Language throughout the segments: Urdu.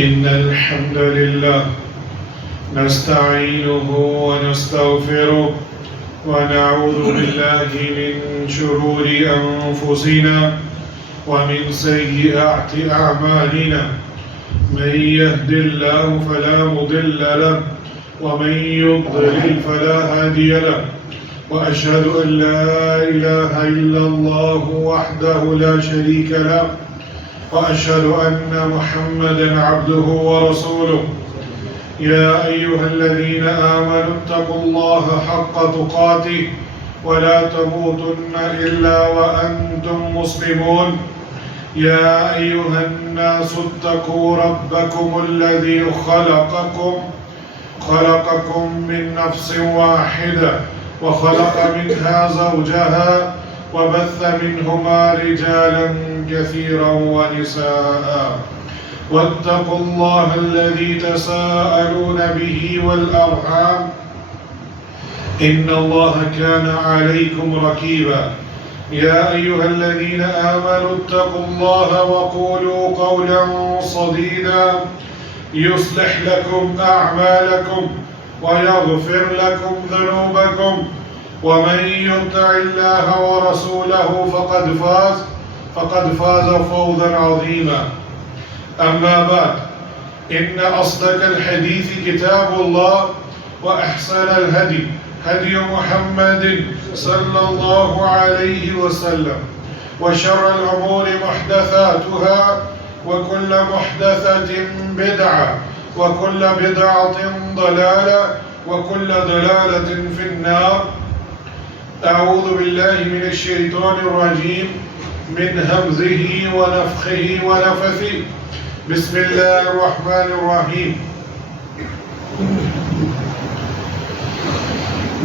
إن الحمد لله نستعينه ونستغفره ونعوذ بالله من شرور أنفسنا ومن سيئات أعمالنا. من يهد الله فلا مضل له ومن يضلل فلا هادي له. وأشهد أن لا إله إلا الله وحده لا شريك له وأشهد أن محمدًا عبده ورسوله. يا أيها الذين آمنوا اتقوا الله حق تقاته ولا تموتن إلا وأنتم مسلمون. يا أيها الناس اتقوا ربكم الذي خلقكم من نفس واحدة وخلق منها زوجها وبث منهما رجالا كثيرا ونساء. واتقوا الله الذي تساءلون به والأرحام إن الله كان عليكم رقيبا. يا أيها الذين آمنوا اتقوا الله وقولوا قولا سديدا يصلح لكم أعمالكم ويغفر لكم ذنوبكم. ومن يطع الله ورسوله فقد فاز فوزا عظيما. أما بعد، إن أصدق الحديث كتاب الله وأحسن الهدي هدي محمد صلى الله عليه وسلم وشر الأمور محدثاتها وكل محدثة بدعة وكل بدعة ضلالة وكل ضلالة في النار. أعوذ بالله من الشيطان الرجيم من همزه ونفخه ونفثه. بسم الله الرحمن الرحيم.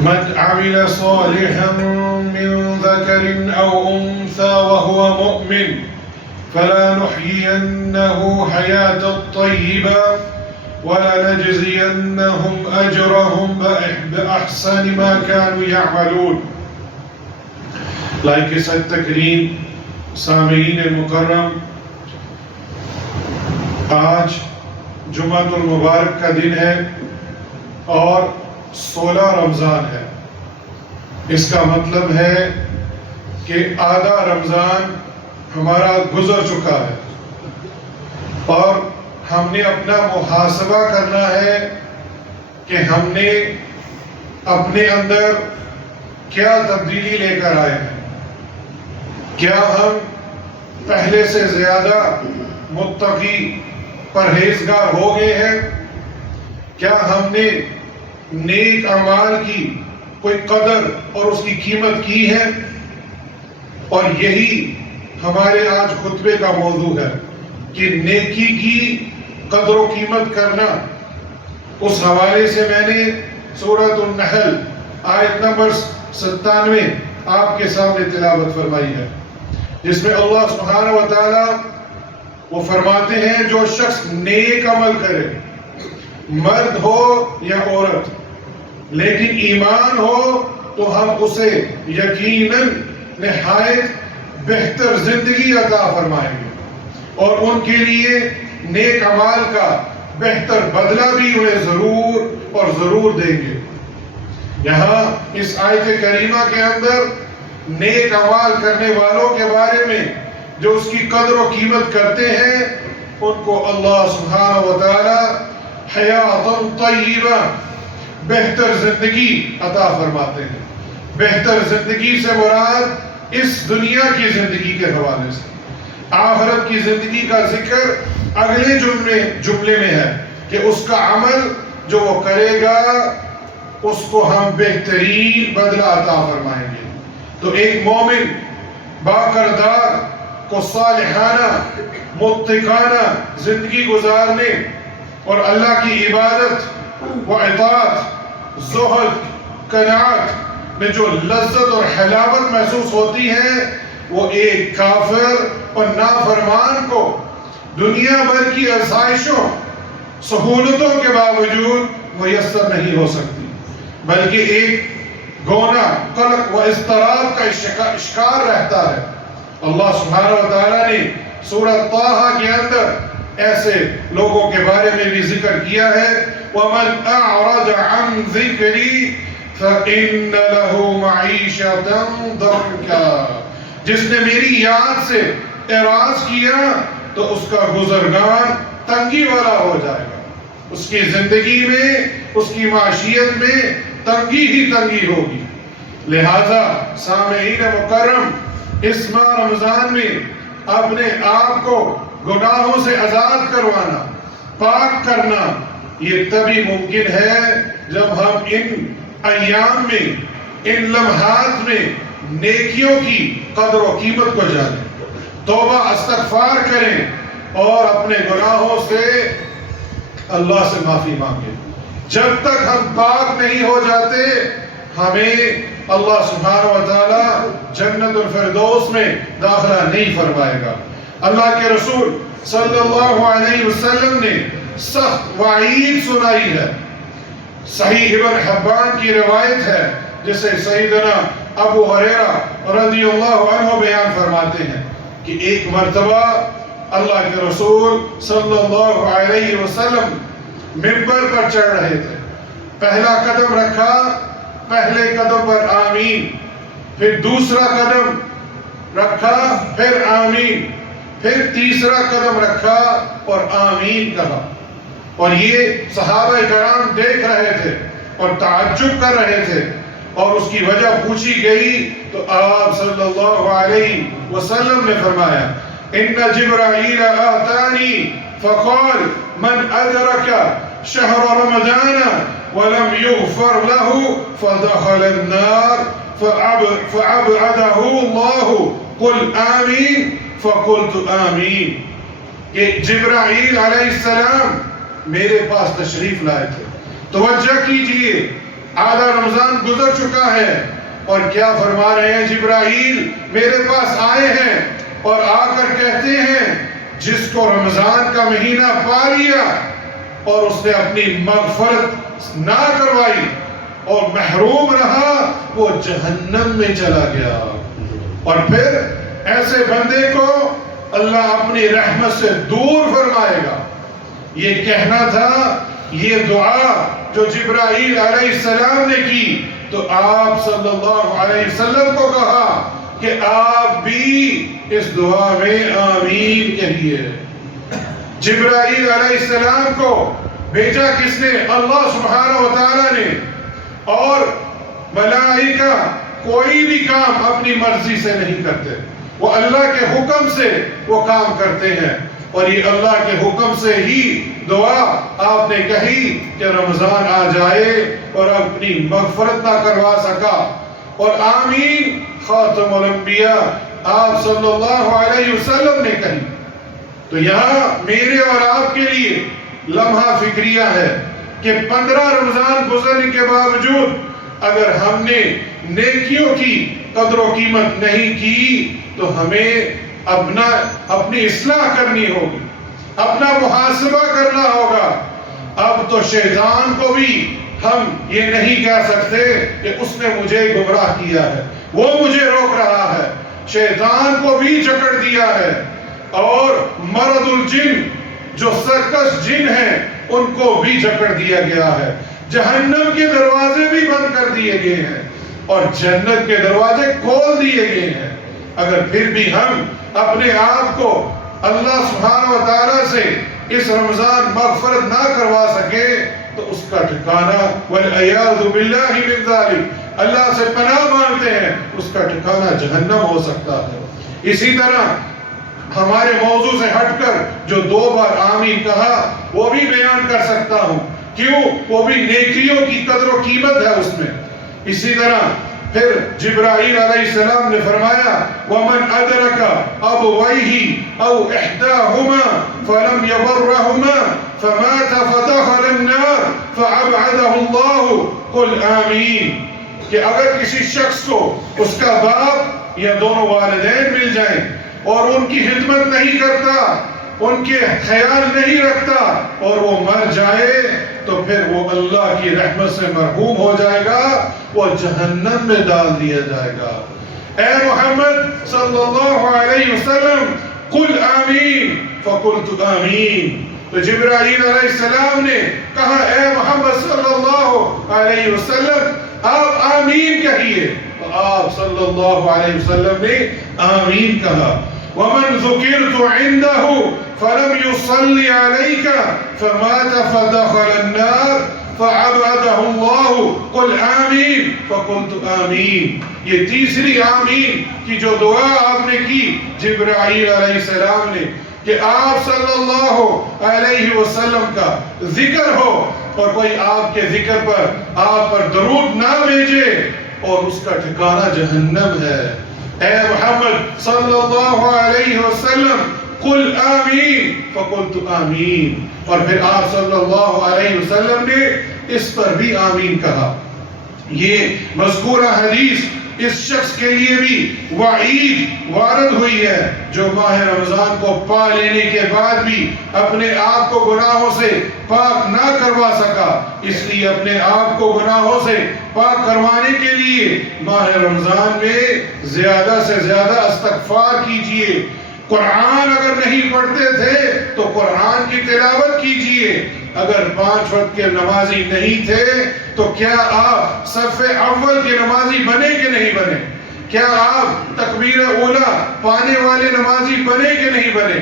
من عمل صالحا من ذكر أو أنثى وهو مؤمن فلنحيينه حياة طيبة ولنجزينهم أجرهم بأحسن ما كانوا يعملون. لائق صد تکریم سامعین مکرم، آج جمعۃ المبارک کا دن ہے اور 16 رمضان ہے. اس کا مطلب ہے کہ آدھا رمضان ہمارا گزر چکا ہے اور ہم نے اپنا محاسبہ کرنا ہے کہ ہم نے اپنے اندر کیا تبدیلی لے کر آئے ہیں. کیا ہم پہلے سے زیادہ متقی پرہیزگار ہو گئے ہیں؟ کیا ہم نے نیک اعمال کی کوئی قدر اور اس کی قیمت کی ہے؟ اور یہی ہمارے آج خطبے کا موضوع ہے کہ نیکی کی قدر و قیمت کرنا. اس حوالے سے میں نے سورۃ النحل آیت نمبر 97 آپ کے سامنے تلاوت فرمائی ہے، جس میں اللہ سبحانہ و تعالی وہ فرماتے ہیں جو شخص نیک عمل کرے، مرد ہو یا عورت، لیکن ایمان ہو تو ہم اسے یقیناً نہایت بہتر زندگی عطا فرمائیں گے اور ان کے لیے نیک اعمال کا بہتر بدلہ بھی انہیں ضرور دیں گے. یہاں اس آیت کریمہ کے اندر نیک اعمال کرنے والوں کے بارے میں جو اس کی قدر و قیمت کرتے ہیں ان کو اللہ سبحانہ و تعالی حیات طیبہ، بہتر زندگی عطا فرماتے ہیں. بہتر زندگی سے مراد اس دنیا کی زندگی کے حوالے سے. آخرت کی زندگی کا ذکر اگلے جملے میں ہے کہ اس کا عمل جو وہ کرے گا اس کو ہم بہترین بدلہ عطا فرمائیں گے. تو ایک مومن باکردار کو صالحانہ متقانہ زندگی گزارنے اور اللہ کی عبادت و اطاعت، زہد، قناعت میں جو لذت اور حلاوت محسوس ہوتی ہے وہ ایک کافر اور نافرمان کو دنیا بھر کی آسائشوں سہولتوں کے باوجود میسر نہیں ہو سکتی، بلکہ ایک گونا قلق و اضطراب کا شکار رہتا ہے. اللہ سبحانہ و تعالیٰ نے سورۃ طٰہٰ کے اندر ایسے لوگوں کے بارے میں بھی ذکر کیا ہے وَمَنْ أَعْرَضَ عَنْ ذِكْرِي فَإِنَّ لَهُ مَعِيشَةً ضَنْكًا، جس نے میری یاد سے اعراض کیا تو اس کا گزرگان تنگی والا ہو جائے گا، اس کی زندگی میں، اس کی معاشیت میں تنگی ہی تنگی ہوگی۔ لہذا سامعین مکرم، اس ماہ رمضان میں اپنے آپ کو گناہوں سے آزاد کروانا، پاک کرنا، یہ تبھی ممکن ہے جب ہم ان ایام میں، ان لمحات میں نیکیوں کی قدر و قیمت کو جانیں، توبہ استغفار کریں اور اپنے گناہوں سے اللہ سے معافی مانگیں۔ جب تک ہم پاک نہیں ہو جاتے ہمیں اللہ سبحانہ و تعالی جنت الفردوس میں داخلہ نہیں فرمائے گا۔ اللہ کے رسول صلی اللہ علیہ وسلم نے سخت وعید سنائی ہے۔ صحیح ابن حبان کی روایت ہے جسے سیدنا ابو ہریرہ رضی اللہ عنہ بیان فرماتے ہیں کہ ایک مرتبہ اللہ کے رسول صلی اللہ علیہ وسلم منبر پر چڑھ رہے تھے، پہلا قدم رکھا، پہلے قدم پر آمین، پھر دوسرا قدم رکھا، پھر آمین، پھر تیسرا قدم رکھا اور آمین کہا، اور یہ صحابہ کرام دیکھ رہے تھے اور تعجب کر رہے تھے، اور اس کی وجہ پوچھی گئی تو آپ صلی اللہ علیہ وسلم نے فرمایا ان جبرائیل آتانی فقال من ادرک شہر رمضان ولم يغفر له فدخل النار فأبعده الله قل آمین فقلت آمین۔ کہ جبرائیل علیہ السلام میرے پاس تشریف لائے تھے، توجہ کیجئے، آدھا رمضان گزر چکا ہے اور کیا فرما رہے ہیں؟ جبرائیل میرے پاس آئے ہیں اور آ کر کہتے ہیں جس کو رمضان کا مہینہ پا لیا اور اس نے اپنی مغفرت نہ کروائی اور محروم رہا، وہ جہنم میں چلا گیا۔ اور پھر ایسے بندے کو اللہ اپنی رحمت سے دور فرمائے گا۔ یہ کہنا تھا، یہ دعا جو جبرائیل علیہ السلام نے کی تو آپ صلی اللہ علیہ وسلم کو کہا کہ آپ بھی اس دعا میں آمین کہیے۔ جبرائیل علیہ السلام کو بھیجا کس نے؟ اللہ سبحانہ و تعالیٰ نے، اور ملائکہ کوئی بھی کام اپنی مرضی سے نہیں کرتے، وہ اللہ کے حکم سے وہ کام کرتے ہیں، اور یہ اللہ کے حکم سے ہی دعا آپ نے کہی کہ رمضان آ جائے اور اپنی مغفرت نہ کروا سکا، اور آمین خاتم الانبیاء آپ صلی اللہ علیہ وسلم نے کہی۔ تو یہاں میرے اور آپ کے لیے لمحہ فکریہ ہے کہ 15 رمضان گزرنے کے باوجود اگر ہم نے نیکیوں کی قدر و قیمت نہیں کی تو ہمیں اپنی اصلاح کرنی ہوگی، اپنا محاسبہ کرنا ہوگا۔ اب تو شیطان کو بھی ہم یہ نہیں کہہ سکتے کہ اس نے مجھے گمراہ کیا ہے، وہ مجھے روک رہا ہے، شیطان کو بھی جکڑ دیا ہے، اور مرض الجن جو سرکش جن ہیں ان کو بھی جکڑ دیا گیا ہے، جہنم کے دروازے بھی بند کر دیے گئے ہیں اور جنت کے دروازے کھول دیے گئے ہیں۔ اگر پھر بھی ہم اپنے آپ کو اللہ سبحانہ و تعالیٰ سے اس رمضان مغفرت نہ کروا سکے تو اس کا ٹھکانہ والعیاذ باللہ من ذالک، اللہ سے پناہ مانگتے ہیں، اس کا ٹھکانہ جہنم ہو سکتا ہے۔ اسی طرح ہمارے موضوع سے ہٹ کر جو 2 بار آمین کہا وہ بھی بیان کر سکتا ہوں، کیوں؟ وہ بھی نیکیوں کی قدر و قیمت ہے اس میں۔ اسی طرح پھر جبرائیل علیہ السلام نے فرمایا وَمَنْ أَدْرَكَ أَبْوَيْهِ أَوْ إِحْدَاهُمَا فَلَمْ يَبَرَّهُمَا فَمَاتَ فَدَخَلَ النَّارَ فَأَبْعَدَهُ اللَّهُ قُلْ آمین۔ کہ اگر کسی شخص کو اس کا باپ یا دونوں والدین مل جائیں اور ان کی خدمت نہیں کرتا، ان کے خیال نہیں رکھتا اور وہ مر جائے تو پھر وہ اللہ کی رحمت سے محروم ہو جائے گا، وہ جہنم میں ڈال دیا جائے گا۔ اے محمد صلی اللہ علیہ وسلم، قل آمین فقلت آمین. تو جبرائیل علیہ السلام نے کہا اے محمد صلی اللہ علیہ وسلم آپ آمین کہیے. تو آپ صلی اللہ علیہ وسلم نے آمین کہا. ومن ذکرت عنده فلم يصلي عليك فمات فدخل النار فعبده الله قل آمین فقلت آمین. یہ تیسری آمین کی جو دعا آپ نے کی جبرائیل علیہ السلام نے کہ آپ صلی اللہ علیہ وسلم کا ذکر ہو اور کوئی آپ کے ذکر پر آپ پر درود نہ بھیجے اور اس کا ٹھکانہ جہنم ہے. اے محمد صلی اللہ علیہ وسلم قل آمین فقلت آمین. اور پھر آپ صلی اللہ علیہ وسلم نے اس پر بھی آمین کہا. یہ مذکورہ حدیث اس شخص کے لیے بھی وعید وارد ہوئی ہے جو ماہ رمضان کو پا لینے کے بعد بھی اپنے آپ کو گناہوں سے پاک نہ کروا سکا. اس لیے اپنے آپ کو گناہوں سے پاک کروانے کے لیے ماہ رمضان میں زیادہ سے زیادہ استغفار کیجئے. قرآن اگر نہیں پڑھتے تھے تو قرآن کی تلاوت کیجئے. اگر 5 وقت کے نمازی نہیں تھے تو کیا آپ صف اول کے نمازی بنے کہ نہیں بنے؟ کیا آپ تکبیر اولا پانے والے نمازی بنے کہ نہیں بنے؟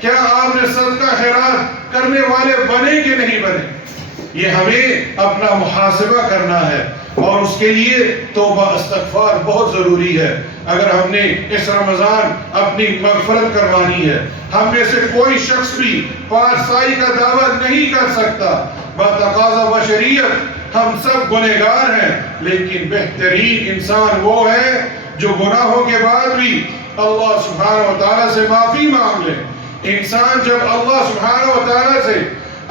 کیا آپ نے صدقہ خیرات کرنے والے بنے کہ نہیں بنے؟ یہ ہمیں اپنا محاسبہ کرنا ہے اور اس کے لیے توبہ استغفار بہت ضروری ہے. اگر ہم نے اس رمضان اپنی مغفرت کروانی ہے، ہم میں سے کوئی شخص بھی پارسائی کا دعویٰ نہیں کر سکتا. بتقاضا بشریت ہم سب گنہگار ہیں، لیکن بہترین انسان وہ ہے جو گناہوں کے بعد بھی اللہ سبحانہ و تعالیٰ سے معافی مانگ لے. انسان جب اللہ سبحانہ و تعالیٰ سے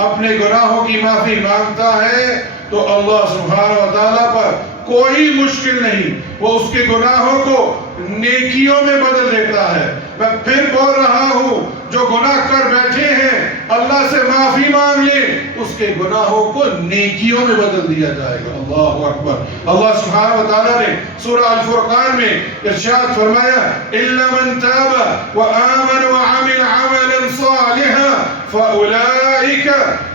اپنے گناہوں کی معافی مانگتا ہے تو اللہ سبحانہ و تعالیٰ پر کوئی مشکل نہیں، وہ اس کے گناہوں کو نیکیوں میں بدل دیتا ہے. میں پھر بول رہا ہوں جو گناہ کر بیٹھے ہیں اللہ سے معافی مانگ لیں، اس کے گناہوں کو نیکیوں میں بدل دیا جائے گا. اللہ اکبر. اللہ سبحانہ و تعالیٰ نے سورہ الفرقان میں ارشاد فرمایا اِلَّا مَن تَابَ وَآمَنَ وَعَمِلَ عَمَلًا صَالِحًا فَأُولَئِكَ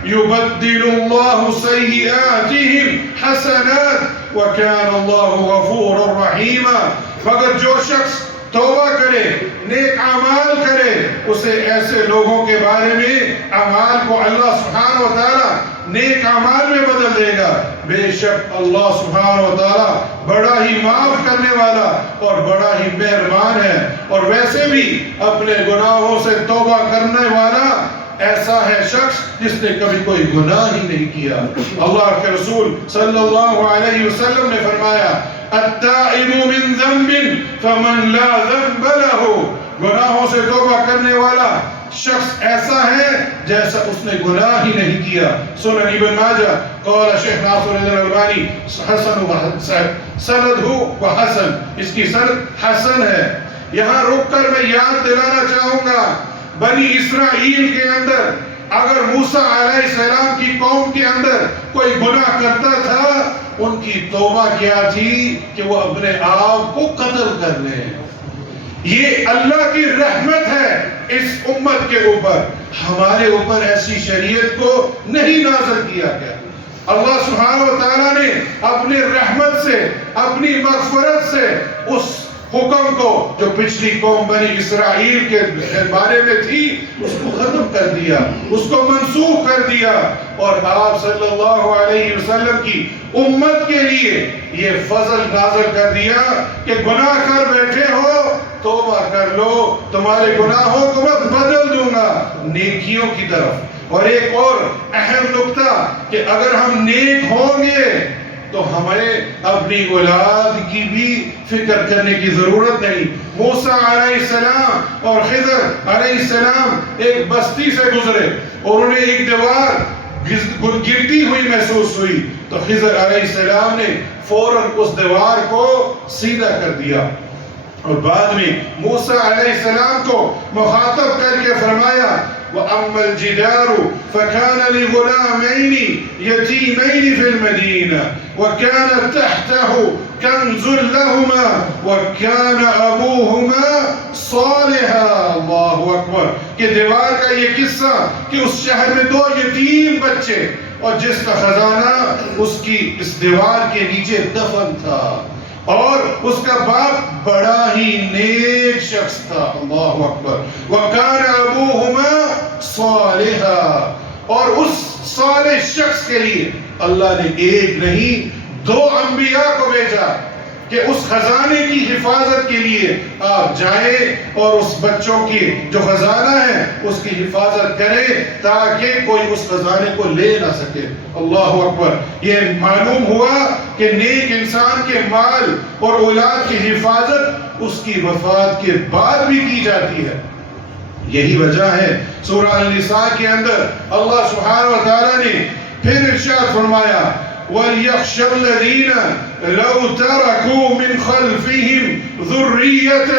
يُبَدِّلُ اللَّهُ سَيِّئَاتِهِمْ حَسَنَاتٍ وَكَانَ اللَّهُ غَفُورًا رَحِيمًا. مگر جو شخص توبہ کرے، نیک اعمال کرے، اسے ایسے لوگوں کے بارے میں اعمال کو اللہ سبحانہ و تعالیٰ نیک اعمال میں بدل دے گا. بے شک اللہ سبحانہ و تعالیٰ بڑا ہی معاف کرنے والا اور بڑا ہی مہربان ہے. اور ویسے بھی اپنے گناہوں سے توبہ کرنے والا ایسا ہے شخص جس نے کبھی کوئی گناہ ہی نہیں کیا. اللہ کے رسول صلی اللہ علیہ وسلم نے فرمایا التائب من ذنب فمن لا ذنب له. گناہوں سے توبہ کرنے والا شخص ایسا ہے جیسا اس نے گناہ ہی نہیں کیا. سنن ابن ماجہ قال شیخ ناصر الدین الالبانی حسن سندہ وحسن، اس کی سند حسن ہے. یہاں رک کر میں یاد دلانا چاہوں گا بنی اسرائیل کے اندر اگر موسیٰ علیہ السلام کی قوم کے اندر کوئی گناہ کرتا تھا، ان کی توبہ کیا تھی کہ وہ اپنے آپ کو قتل کر لیں. یہ اللہ کی رحمت ہے اس امت کے اوپر. ہمارے اوپر ایسی شریعت کو نہیں نازل کیا گیا. اللہ سبحانہ و تعالیٰ نے اپنی رحمت سے، اپنی مغفرت سے اس حکم کو جو پچھلی قوم بنی اسرائیل کے بارے میں تھی اس کو ختم کر دیا، اس کو منسوخ کر دیا. اور آپ صلی اللہ علیہ وسلم کی امت کے لیے یہ فضل نازل کر دیا کہ گناہ کر بیٹھے ہو توبہ کر لو، تمہارے گناہوں کو میں بدل دوں گا نیکیوں کی طرف. اور ایک اور اہم نکتہ کہ اگر ہم نیک ہوں گے تو ہمیں اپنی اولاد کی بھی فکر کرنے کی ضرورت نہیں. موسیٰ علیہ السلام اور خضر علیہ السلام ایک بستی سے گزرے اور انہیں ایک دیوار گرتی ہوئی محسوس ہوئی تو خضر علیہ السلام نے فوراً اس دیوار کو سیدھا کر دیا اور بعد میں موسیٰ علیہ السلام کو مخاطب کر کے فرمایا وَأَمَّا الْجِدَارُ فَكَانَ لِغُلَامَيْنِ يَتِيمَيْنِ فِي الْمَدِينَةِ وَكَانَ تَحْتَهُ كَنْزٌ لَهُمَا وَكَانَ أَبُوهُمَا صَالِحًا. اللہ اکبر. کہ دیوار کا یہ قصہ کہ اس شہر میں 2 یتیم بچے اور جس کا خزانہ اس کی اس دیوار کے نیچے دفن تھا اور اس کا باپ بڑا ہی نیک شخص تھا. اللہ اکبر. وَكَانَ أَبُوهُمَا صَالِحًا. اور اس صالح شخص کے لیے اللہ نے ایک نہیں 2 انبیاء کو بھیجا کہ اس خزانے کی حفاظت کے لیے آپ جائیں اور اس بچوں کی جو خزانہ ہے اس کی حفاظت کریں تاکہ کوئی اس خزانے کو لے نہ سکے. اللہ اکبر. یہ معلوم ہوا کہ نیک انسان کے مال اور اولاد کی حفاظت اس کی وفات کے بعد بھی کی جاتی ہے. یہی وجہ ہے سورہ النساء کے اندر اللہ سبحانہ و تعالیٰ نے پھر ارشاد فرمایا وَلْيَخْشَ الَّذِينَ لَوْ تَرَكُوا مِنْ خَلْفِهِمْ ذُرِّيَّةً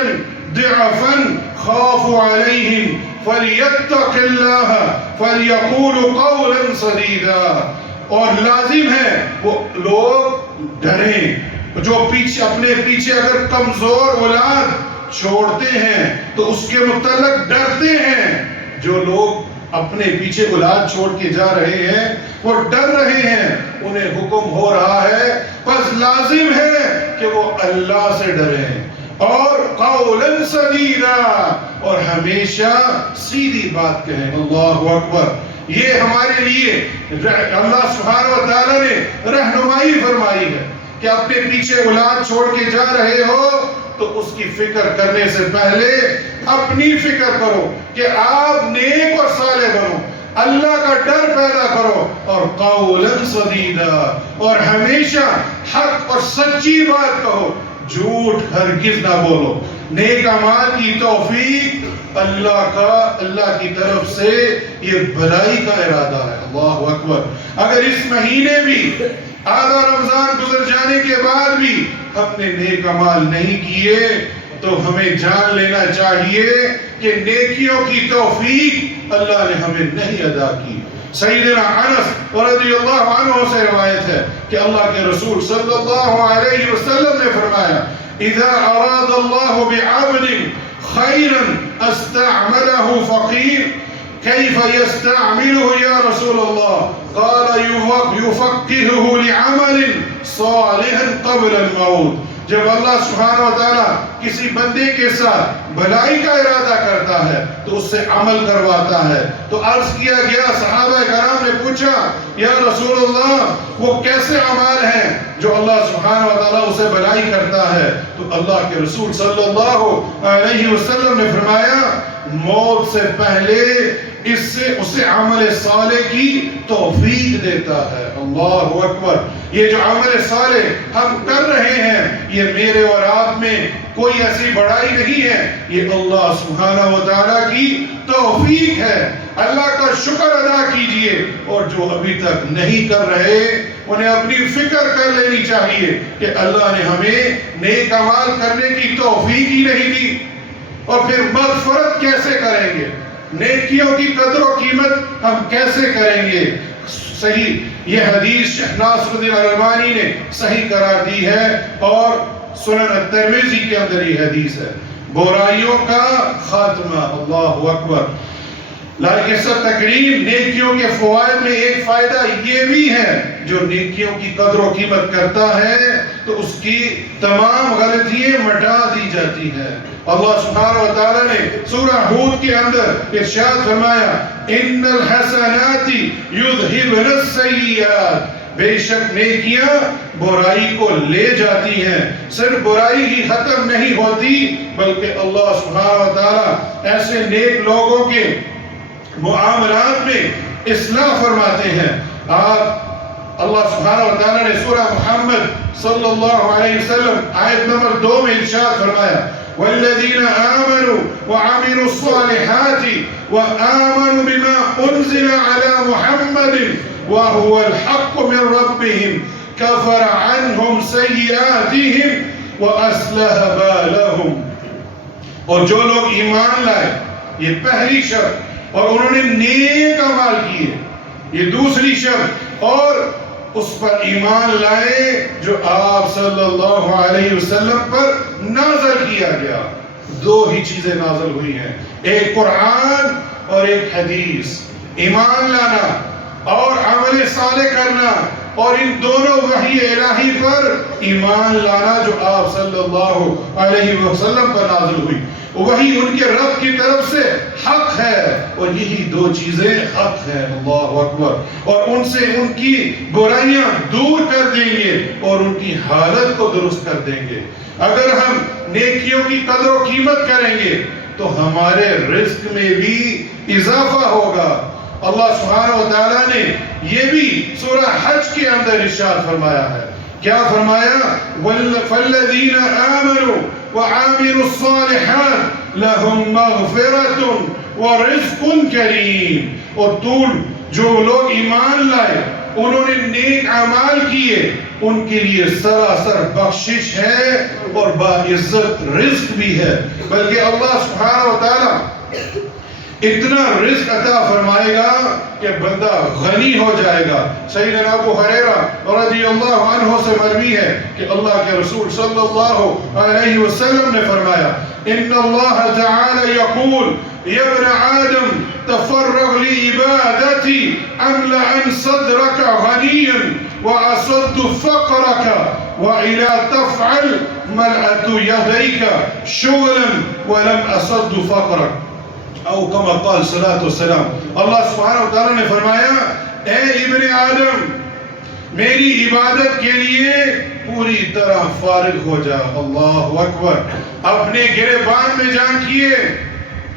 ضِعَفًا خَافُوا عَلَيْهِمْ فَلْيَتَّقِ اللَّهَ فَلْيَقُولُوا قَوْلًا سَدِيدًا. اور لازم ہے وہ لوگ ڈریں جو اپنے پیچھے اگر کمزور اولاد چھوڑتے ہیں تو اس کے متعلق ڈرتے ہیں. جو لوگ اپنے پیچھے اولاد چھوڑ کے جا رہے ہیں وہ ڈر رہے ہیں, انہیں حکم ہو رہا ہے بس لازم ہے کہ وہ اللہ سے ڈریں اور قولاً سدیدا اور ہمیشہ سیدھی بات کہیں. اللہ اکبر. یہ ہمارے لیے اللہ سبحانہ و تعالیٰ نے رہنمائی فرمائی ہے کہ اپنے پیچھے اولاد چھوڑ کے جا رہے ہو تو اس کی فکر کرنے سے پہلے اپنی فکر کرو کہ آپ نیک اور صالح بنو, اللہ کا ڈر پیدا کرو اور قولاً سدیدا اور ہمیشہ حق اور سچی بات کہو, جھوٹ ہرگز نہ بولو. نیک اعمال کی توفیق اللہ کی طرف سے یہ بھلائی کا ارادہ ہے. اللہ اکبر. اگر اس مہینے بھی آدھا رمضان گزر جانے کے بعد بھی ہم نے نیک اعمال نہیں کیے تو ہمیں جان لینا چاہیے کہ نیکیوں کی توفیق اللہ نے ہمیں نہیں عطا کی. سیدنا انس رضی اللہ عنہ سے روایت ہے کہ اللہ کے رسول صلی اللہ علیہ وسلم نے فرمایا اذا اراد اللہ بعبد خیرا استعمله فقیر كيف يستعمله يا رسول الله قال يفقهه لعمل صالح قبل الموت. جب اللہ سبحانہ و تعالیٰ کسی بندے کے ساتھ بھلائی کا ارادہ کرتا ہے تو اس سے عمل کرواتا ہے. تو عرض کیا گیا, صحابہ کرام نے پوچھا یا رسول اللہ وہ کیسے اعمال ہیں جو اللہ سبحانہ و تعالیٰ اسے بھلائی کرتا ہے؟ تو اللہ کے رسول صلی اللہ علیہ وسلم نے فرمایا موت سے پہلے اسے عمل صالح کی توفیق دیتا ہے. اللہ اکبر. یہ جو عمل صالح ہم کر رہے ہیں یہ میرے اور آپ میں کوئی ایسی بڑائی نہیں ہے, یہ اللہ سبحانہ و تعالیٰ کی توفیق ہے. اللہ کا شکر ادا کیجئے اور جو ابھی تک نہیں کر رہے انہیں اپنی فکر کر لینی چاہیے کہ اللہ نے ہمیں نیک اعمال کرنے کی توفیق ہی نہیں دی اور پھر مغفرت کیسے کریں گے, نیکیوں کی قدر و قیمت ہم کیسے کریں گے. صحیح یہ حدیث شیخ ناصر الدین الالبانی نے صحیح قرار دی ہے اور سنن الترمذی کے اندر یہ حدیث ہے. برائیوں کا خاتمہ. اللہ اکبر. لائق سب تقریب نیکیوں کے فوائد میں ایک فائدہ یہ بھی ہے جو نیکیوں کی قدر و قیمت کرتا ہے تو اس کی تمام غلطیاں مٹا دی جاتی ہیں. اللہ سبحانہ و تعالیٰ نے سورہ ہود کے اندر ارشاد فرمایا ان الحسنات یذہبن السیئات. بے شک نیکیاں برائی کو لے جاتی ہیں. صرف برائی ہی ختم نہیں ہوتی بلکہ اللہ سبحانہ و تعالیٰ ایسے نیک لوگوں کے معاملات میں اصلاح فرماتے ہیں. آپ اللہ سبحانہ و تعالیٰ نے سورہ محمد صلی اللہ علیہ وسلم آیت نمبر 2 میں ارشاد فرمایا والذین آمنوا وعملوا الصالحات وآمنوا بما انزل على محمد وهو الحق من ربهم كفر عنهم سیئاتهم وأصلح بالهم. اور جو لوگ ایمان لائے, یہ پہلی شرط اور انہوں نے نیک اعمال کیے، یہ دوسری شرط، اور اس پر ایمان لائے جو آپ صلی اللہ علیہ وسلم پر نازل کیا گیا۔ دو ہی چیزیں نازل ہوئی ہیں، ایک قرآن اور ایک حدیث۔ ایمان لانا اور عمل صالح کرنا، اور ان دونوں وحی الہی پر ایمان لانا جو آپ صلی اللہ علیہ وسلم پر نازل ہوئی، وہی ان کے رب کی طرف سے حق ہے، اور یہی دو چیزیں حق ہیں۔ اللہ اکبر۔ اور ان سے ان کی برائیاں دور کر دیں گے اور ان کی حالت کو درست کر دیں گے۔ اگر ہم نیکیوں کی قدر و قیمت کریں گے تو ہمارے رزق میں بھی اضافہ ہوگا۔ اللہ سبحانہ و تعالیٰ نے یہ بھی سورہ حج کے اندر ارشاد فرمایا ہے، کیا فرمایا؟ فَالَّذِينَ آمَنُوا وَعَامِلُوا الصَّالِحَاتِ لَهُمْ مَغْفِرَةٌ وَرِزْقٌ كَرِيمٌ۔ اور جو لوگ ایمان لائے، انہوں نے نیک اعمال کیے، ان کے لیے سراسر بخشش ہے اور باعزت رزق بھی ہے۔ بلکہ اللہ سبحانہ و تعالیٰ اتنا رزق عطا فرمائے گا کہ بندہ غنی ہو جائے گا۔ سیدنا ابو ہریرہ رضی اللہ عنہ سے مروی ہے کہ اللہ کے رسول صلی اللہ علیہ وسلم نے فرمایا، ان اللہ تعالی یقول یا ابن آدم تفرغ لعبادتی املأ صدرک غنیا وأصد فقرک وإلا تفعل ملأت یدیک شغلا ولم أصد فقرک، او کما قال صلی اللہ علیہ وسلم۔ اللہ سبحانہ وتعالی نے فرمایا، اے ابن آدم، میری عبادت کے لیے پوری طرح فارغ ہو جا۔ اللہ اکبر۔ اپنے گریبان میں جان کیے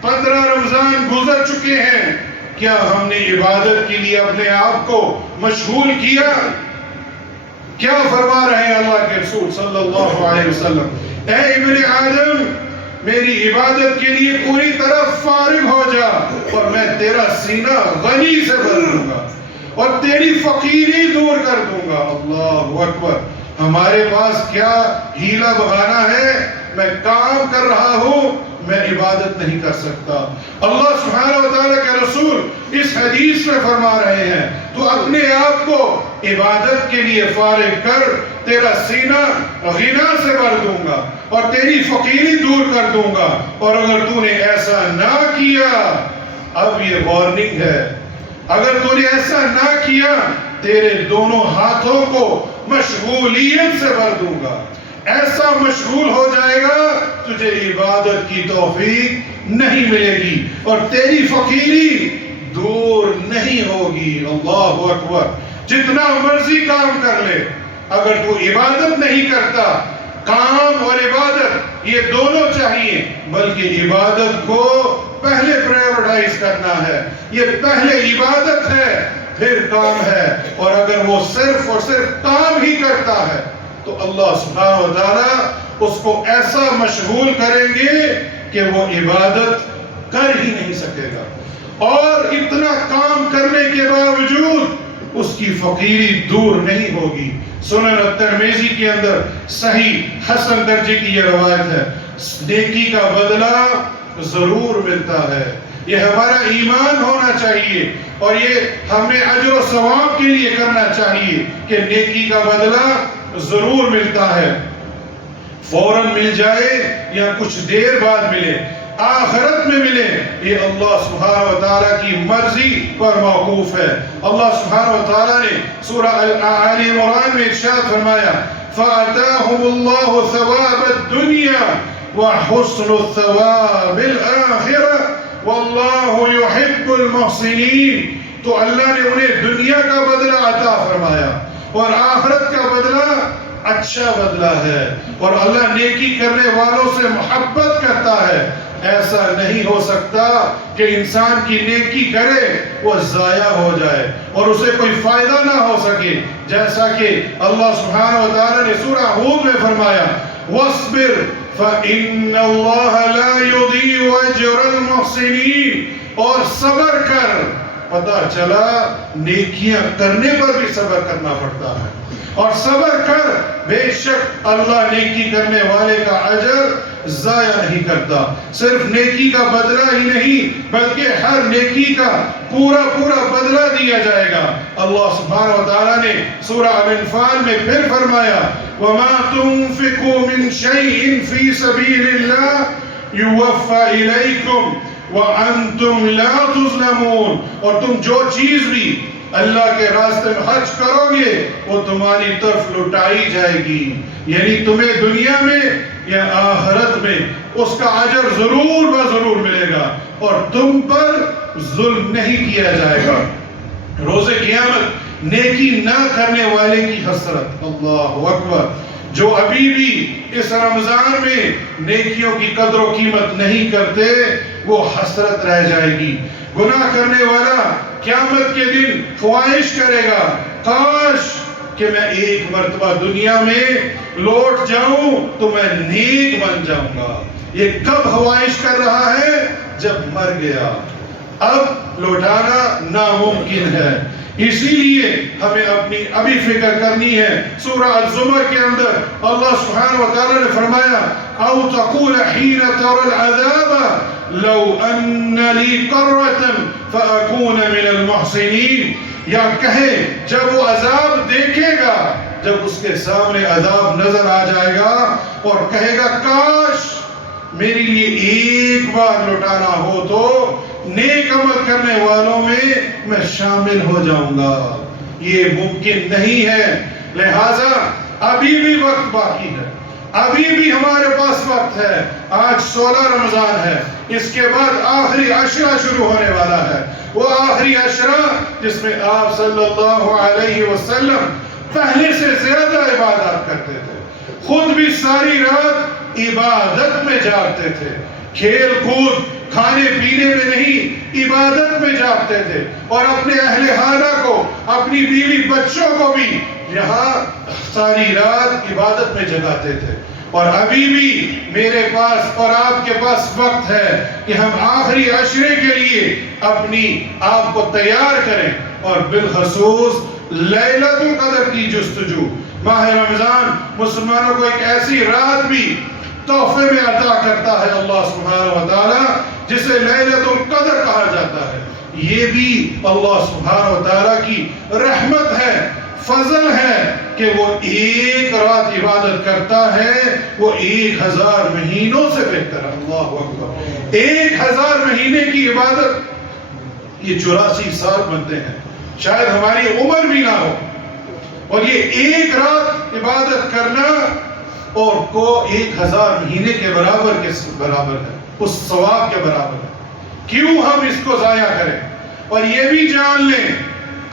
15 رمضان گزر چکے ہیں، کیا ہم نے عبادت کے لیے اپنے آپ کو مشغول کیا؟ کیا فرما رہے ہیں اللہ کے رسول صلی اللہ علیہ وسلم؟ اے ابن آدم، میری عبادت کے لیے پوری طرح فارغ ہو جا، اور میں تیرا سینہ غنی سے بھر دوں گا اور تیری فقیری دور کر دوں گا۔ اللہ اکبر۔ ہمارے پاس کیا ہیلا بہانہ ہے؟ میں کام کر رہا ہوں، میں عبادت نہیں کر سکتا۔ اللہ سبحانہ وتعالی کے رسول اس حدیث میں فرما رہے ہیں، تو اپنے آپ کو عبادت کے لیے فارغ کر، تیرا سینہ غنا سے بھر دوں گا اور تیری فقیری دور کر دوں گا۔ اور اگر تو نے ایسا نہ کیا، اب یہ وارننگ ہے، اگر تو نے ایسا نہ کیا، تیرے دونوں ہاتھوں کو مشغولیت سے بھر دوں گا، ایسا مشغول ہو جائے گا تجھے عبادت کی توفیق نہیں ملے گی اور تیری فقیری دور نہیں ہوگی۔ اللہ اکبر۔ جتنا مرضی کام کر لے، اگر تو عبادت نہیں کرتا، کام اور عبادت یہ دونوں چاہیے، بلکہ عبادت کو پہلے پریورٹائز کرنا ہے، یہ پہلے عبادت ہے پھر کام ہے۔ اور اگر وہ صرف اور صرف کام ہی کرتا ہے تو اللہ سبحانہ و تعالیٰ اس کو ایسا مشغول کریں گے کہ وہ عبادت کر ہی نہیں سکے گا، اور اتنا کام کرنے کے باوجود اس کی فقیری دور نہیں ہوگی۔ سنن الترمذی کے اندر صحیح حسن درجے کی یہ روایت ہے، نیکی کا بدلہ ضرور ملتا ہے۔ یہ ہمارا ایمان ہونا چاہیے اور یہ ہمیں اجر و ثواب کے لیے کرنا چاہیے کہ نیکی کا بدلہ ضرور ملتا ہے، فوراً مل جائے یا کچھ دیر بعد ملے، آخرت میں ملے، یہ اللہ سبحانہ و تعالیٰ کی مرضی پر موقوف ہے۔ اللہ سبحانہ و تعالیٰ نے سورہ آل عمران میں ارشاد فرمایا، فَآتَاهُمُ اللَّهُ ثَوَابَ الدُّنْيَا وَحُسْنُ الثَّوَابِ الْآخِرَةِ وَاللَّهُ يُحِبُّ الْمُحْسِنِينَ۔ تو اللہ نے انہیں دنیا کا بدلہ عطا فرمایا اور آخرت کا بدلہ اچھا بدلہ ہے، اور اللہ نیکی کرنے والوں سے محبت کرتا ہے۔ ایسا نہیں ہو سکتا کہ انسان کی نیکی کرے وہ ضائع ہو جائے اور اسے کوئی فائدہ نہ ہو سکے، جیسا کہ اللہ سبحانہ و تعالیٰ نے سورہ ہود میں فرمایا، وَاصْبِرْ فَإِنَّ اللَّهَ لَا يُضِيعُ أَجْرَ الْمُحْسِنِينَ، اور صبر کر۔ پتہ چلا نیکیاں کرنے پر بھی صبر کرنا پڑتا ہے، اور صبر کر، بے شک اللہ نیکی کرنے والے کا اجر ضائع نہیں کرتا. صرف نیکی کا بدلہ ہی نہیں بلکہ ہر نیکی کا پورا بدلہ دیا جائے گا. اللہ سبحانہ و تعالیٰ نے سورہ الانفال میں پھر فرمایا وَمَا تُنفِقُوا مِن شَيْءٍ فِي سَبِيلِ اللَّهِ يُوَفَّى إِلَيْكُمْ وَأَنْتُمْ لَا تُظْلَمُونَ. اور تم جو چیز بھی اللہ کے راستے میں خرچ کرو گے وہ تمہاری طرف لٹائی جائے گی. یعنی تمہیں دنیا میں یا آخرت میں اس کا اجر ضرور بضرور ملے گا اور تم پر ظلم نہیں کیا جائے گا. روز قیامت نیکی نہ کرنے والے کی حسرت. اللہ اکبر. جو ابھی بھی اس رمضان میں نیکیوں کی قدر و قیمت نہیں کرتے وہ حسرت رہ جائے گی. گناہ کرنے والا قیامت کے دن خواہش کرے گا کاش کہ میں ایک مرتبہ دنیا میں لوٹ جاؤں تو میں نیک بن جاؤں گا. یہ کب خواہش کر رہا ہے؟ جب مر گیا. اب لوٹانا ناممکن ہے. اسی لیے ہمیں اپنی ابھی فکر کرنی ہے. سورہ الزمر کے اندر اللہ سبحانہ و تعالیٰ نے فرمایا او تقول حین تر العذاب لو ان لی قرة فاکون من المحسنین. یا کہے جب وہ عذاب دیکھے گا جب اس کے سامنے عذاب نظر آ جائے گا اور کہے گا کاش میرے لیے ایک بار لوٹانا ہو تو نیک عمل کرنے والوں میں شامل ہو جاؤں گا. یہ ممکن نہیں ہے. لہذا ابھی بھی وقت باقی ہے. ابھی بھی ہمارے پاس وقت ہے. آج 16 رمضان ہے. اس کے بعد آخری عشرہ شروع ہونے والا ہے. وہ آخری عشرہ جس میں آپ صلی اللہ علیہ وسلم پہلے سے زیادہ عبادات کرتے تھے. خود بھی ساری رات عبادت میں جاگتے تھے. کھیل کود کھانے پینے میں نہیں عبادت میں جاگتے تھے اور اپنے اہل خانہ کو اپنی بیوی بچوں کو بھی یہاں ساری رات عبادت میں جگاتے تھے. اور ابھی بھی میرے پاس اور آپ کے پاس وقت ہے کہ ہم آخری عشرے کے لیے اپنی آپ کو تیار کریں اور بالخصوص لیلۃ القدر کی جستجو. ماہ رمضان مسلمانوں کو ایک ایسی رات بھی تحفے میں عطا کرتا ہے اللہ سبحانہ و تعالیٰ جسے لیلۃ القدر کہا جاتا ہے. یہ بھی اللہ سبحانہ و تعالیٰ کی رحمت ہے, فضل ہے کہ وہ ایک رات عبادت کرتا ہے وہ 1000 مہینوں سے بہتر ہے. اللہ اکبر. 1000 مہینے کی عبادت یہ 84 سال بنتے ہیں. شاید ہماری عمر بھی نہ ہو اور یہ ایک رات عبادت کرنا اور کو 1000 مہینے کے برابر ہے, اس ثواب کے برابر ہے. کیوں ہم اس کو ضائع کریں؟ اور یہ بھی جان لیں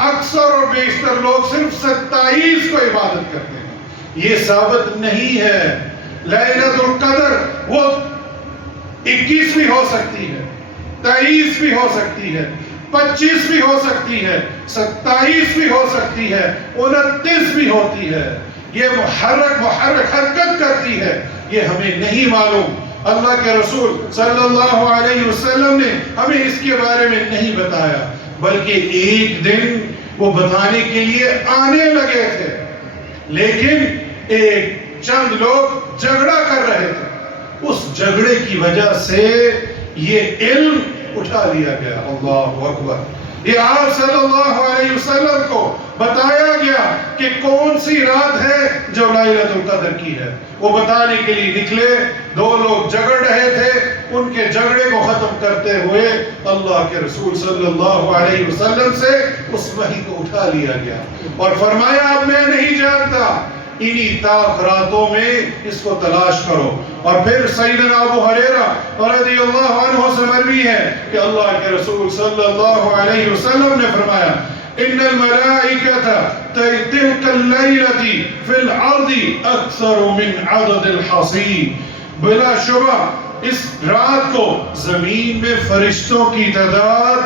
اکثر اور بیشتر لوگ صرف 27 کو عبادت کرتے ہیں. یہ ثابت نہیں ہے. لیلۃ القدر وہ 21 بھی ہو سکتی ہے, 23 بھی ہو سکتی ہے, 25 بھی ہو سکتی ہے, 27 بھی ہو سکتی ہے, 29 بھی ہوتی ہے. یہ محرک حرکت کرتی ہے, یہ ہمیں نہیں معلوم. اللہ کے رسول صلی اللہ علیہ وسلم نے ہمیں اس کے بارے میں نہیں بتایا بلکہ ایک دن وہ بتانے کے لیے آنے لگے تھے لیکن ایک چند لوگ جھگڑا کر رہے تھے. اس جھگڑے کی وجہ سے یہ علم اٹھا لیا گیا. اللہ اکبر. یہ آپ صلی اللہ علیہ وسلم کو بتایا گیا کہ کون سی رات ہے جو لیلۃ القدر کی ہے. وہ بتانے کے لیے نکلے. 2 لوگ جھگڑ رہے تھے. ان کے جھگڑے کو ختم کرتے ہوئے اللہ کے رسول صلی اللہ علیہ وسلم سے اس وحی کو اٹھا لیا گیا اور فرمایا اب میں نہیں جانتا, انہی تاک راتوں میں اس کو تلاش کرو. اور پھر سیدنا ابو ہریرہ رضی اللہ عنہ سے مروی ہے کہ اللہ کے رسول صلی اللہ علیہ وسلم نے فرمایا ان الملائکۃ تلک اللیلۃ فی الارض اکثر من عدد الحصین. بلا شبہ اس رات کو زمین میں فرشتوں کی تعداد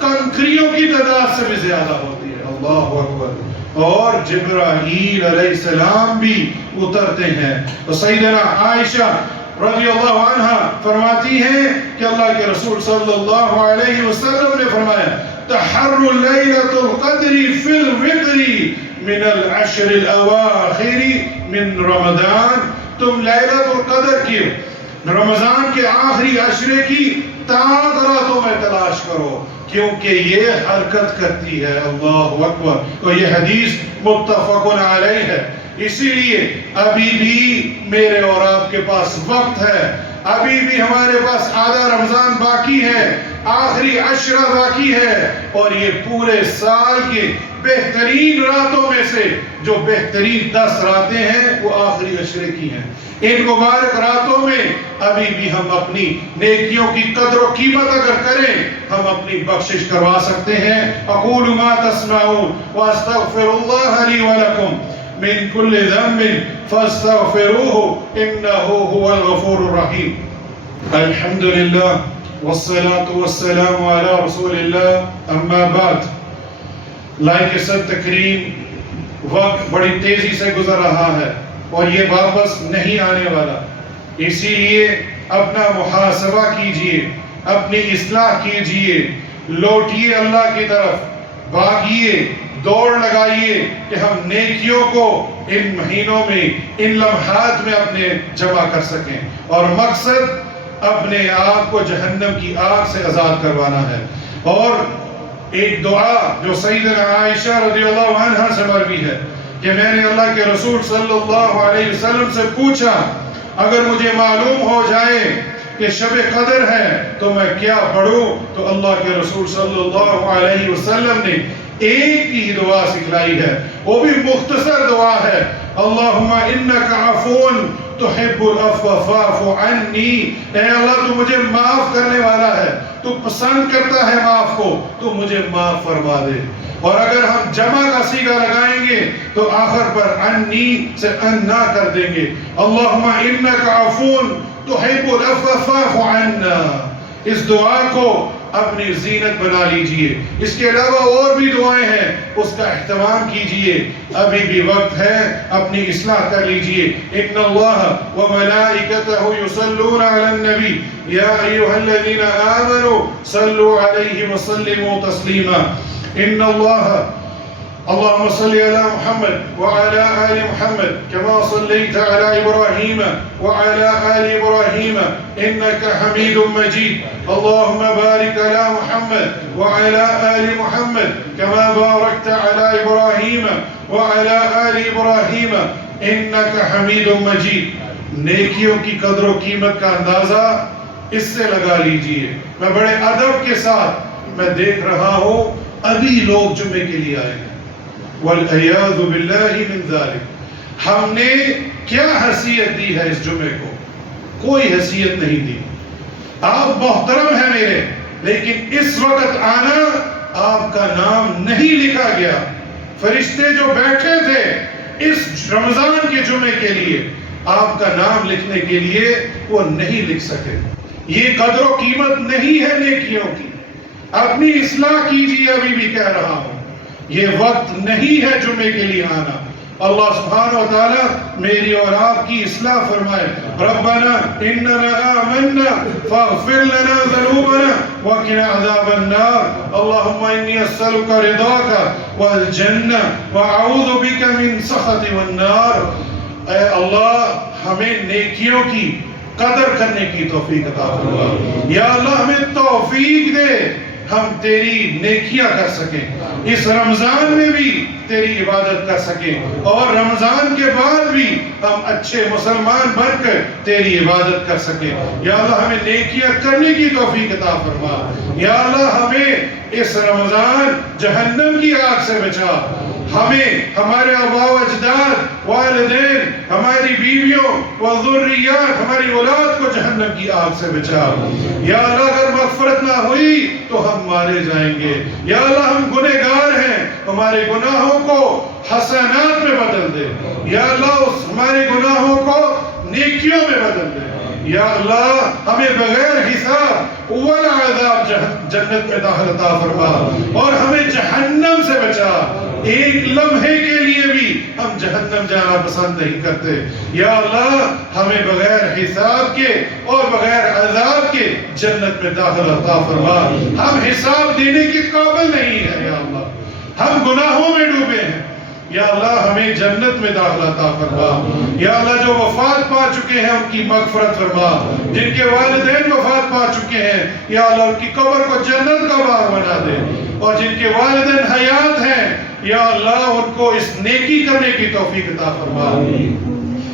کنکریوں کی تعداد سے بھی زیادہ ہوتی ہے. اللہ اکبر. اور جبرائیل علیہ السلام بھی اترتے ہیں. تو سیدنا عائشہ رضی اللہ عنہ فرماتی ہیں کہ اللہ کے رسول صلی اللہ علیہ وسلم نے فرمایا تحر لیلۃ القدر فی الوتر من العشر الاواخر من رمضان. تم لیلۃ القدر کی رمضان کے آخری عشرے کی تاک راتوں میں تلاش کرو، کیونکہ یہ حرکت کرتی ہے۔ اللہ اکبر۔ تو یہ حدیث متفق علیہ ہے۔ اسی لیے ابھی بھی میرے اور آپ کے پاس وقت ہے، ابھی بھی ہمارے پاس آدھا رمضان باقی ہے، آخری عشرہ باقی ہے، اور یہ پورے سال کے بہترین راتوں میں سے جو بہترین 10 راتیں ہیں وہ آخری عشرے کی ہیں۔ ان مبارک راتوں میں ابھی بھی ہم اپنی نیکیوں کی قدر و قیمت اگر کریں، ہم اپنی بخشش کروا سکتے ہیں۔ اقول ما تسمعون واستغفر اللہ لی ولکم من كل ذنب فاستغفروه انه هو الغفور الرحیم۔ الحمد للہ والصلاة والسلام على رسول اللہ، اما بعد۔ لائق سب تکریم، وقت بڑی تیزی سے گزر رہا ہے اور یہ واپس نہیں آنے والا، اسی لیے اپنا محاسبہ کیجئے، اپنی اصلاح کیجئے، لوٹئے اللہ کی طرف، بھاگئے، دوڑ لگائیے کہ ہم نیکیوں کو ان مہینوں میں، ان لمحات میں اپنے جمع کر سکیں، اور مقصد اپنے آپ کو جہنم کی آگ سے آزاد کروانا ہے۔ اور ایک دعا جو سیدنا عائشہ رضی اللہ عنہ سے مروی ہے کہ میں نے اللہ کے رسول صلی اللہ علیہ وسلم سے پوچھا، اگر مجھے معلوم ہو جائے کہ شب قدر ہے تو میں کیا پڑھوں؟ تو اللہ کے رسول صلی اللہ علیہ وسلم نے ایک ہی دعا سکھلائی ہے، وہ بھی مختصر دعا ہے، اللہم انک عفون تحب العفو فاعف عنی۔ اے اللہ تو مجھے معاف کرنے والا ہے، تو پسند کرتا ہے معاف کو، تو مجھے معاف فرما دے۔ اور اگر ہم جمع کا صیغہ لگائیں گے تو آخر پر عنی سے انا کر دیں گے، اللہم انک عفون تحب العفو فاعف عنا۔ اس دعا کو اپنی زینت بنا لیجئے۔ اس کے علاوہ اور بھی دعائیں ہیں، اس کا اہتمام کیجئے، ابھی بھی وقت ہے، اپنی اصلاح کر لیجئے۔ ان اللہ وملائکتہ یصلون علی النبی یا ایھا الذین آمنوا صلوا علیہ وسلموا تسلیما۔ ان اللہ اللهم صل على محمد وعلى آل محمد كما صليت على إبراهيم وعلى آل إبراهيم إنك حميد مجيد۔ اللهم بارك على محمد وعلى آل محمد كما باركت على إبراهيم وعلى آل إبراهيم إنك حميد مجيد۔ نیکیوں کی قدر و قیمت کا اندازہ اس سے لگا لیجئے۔ میں بڑے ادب کے ساتھ میں دیکھ رہا ہوں ابھی لوگ جمعے کے لیے آئے ہیں، والعیاذ باللہ من ذالک۔ ہم نے کیا حیثیت دی ہے اس جمعے کو؟ کوئی حیثیت نہیں دی۔ آپ محترم ہیں میرے، لیکن اس وقت آنا آپ کا نام نہیں لکھا گیا۔ فرشتے جو بیٹھے تھے اس رمضان کے جمعے کے لیے آپ کا نام لکھنے کے لیے، وہ نہیں لکھ سکے۔ یہ قدر و قیمت نہیں ہے نیکیوں کی۔ اپنی اصلاح کیجیے، ابھی بھی کہہ رہا ہوں، یہ وقت نہیں ہے جمعے کے لیے آنا۔ اللہ سبحانہ وتعالی میری اور آپ کی اصلاح فرمائے۔ ربنا اننا آمنا فاغفر لنا ذنوبنا وقنا عذاب النار۔ اللہم انی اسألک رضاک والجنہ واعوذ بک من سخط والنار۔ اے اللہ ہمیں نیکیوں کی قدر کرنے کی توفیق عطا فرما۔ یا اللہ ہمیں توفیق دے، ہم تیری نیکیاں کر سکیں، اس رمضان میں بھی تیری عبادت کر سکیں، اور رمضان کے بعد بھی ہم اچھے مسلمان بن کر تیری عبادت کر سکیں۔ یا اللہ ہمیں نیکیاں کرنے کی توفیق عطا فرما۔ یا اللہ ہمیں اس رمضان جہنم کی آگ سے بچا، ہمیں، ہمارے آباء و اجداد، والدین، ہماری بیویوں و ذریات، ہماری اولاد کو جہنم کی آگ سے بچا۔ یا اللہ اگر مغفرت نہ ہوئی تو ہم مارے جائیں گے۔ یا اللہ ہم گنہگار ہیں، ہمارے گناہوں کو حسنات میں بدل دے۔ یا اللہ ہمارے گناہوں کو نیکیوں میں بدل دے۔ یا اللہ ہمیں بغیر حساب ولا عذاب جنت میں داخل عطا فرما، اور ہمیں جہنم سے بچا۔ ایک لمحے کے لیے بھی ہم جہنم جانا پسند نہیں کرتے۔ یا اللہ ہمیں بغیر حساب کے اور بغیر عذاب کے جنت میں داخل عطا فرما۔ ہم حساب دینے کے قابل نہیں ہیں یا اللہ، ہم گناہوں میں ڈوبے ہیں، یا اللہ ہمیں جنت میں داخلہ عطا فرما. یا اللہ جو وفات پا چکے ہیں ان کی مغفرت فرما. جن کے والدین وفات پا چکے ہیں یا اللہ ان کی قبر کو جنت کا باغ بنا دے. اور جن کے والدین حیات ہیں یا اللہ ان کو اس نیکی کرنے کی توفیق عطا فرما.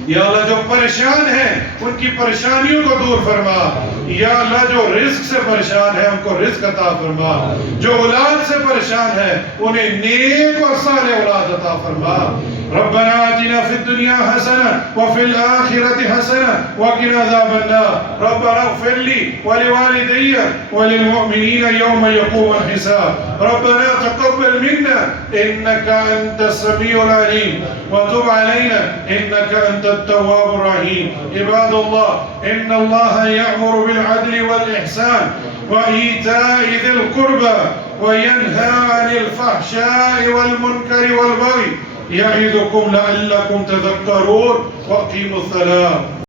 یا اللہ جو پریشان ہیں ان کی پریشانیوں کو دور فرما. یا اللہ جو رزق سے پریشان ہیں ان کو رزق عطا فرما. جو اولاد سے پریشان ہیں انہیں نیک اور صالح اولاد عطا فرما. ربنا آتنا في الدنيا حسنة وفي الآخرة حسنة وقنا عذاب النار. ربنا اغفر لي ولوالدي وللمؤمنين يوم يقوم الحساب. ربنا تقبل منا إنك أنت السميع العليم وتب علينا إنك أنت التواب الرحيم. عباد الله إن الله يأمر بالعدل والإحسان وإيتاء ذي القربى وينهى عن الفحشاء والمنكر والبغي يعظكم لعلكم تذكرون. وأقيموا الصلاة.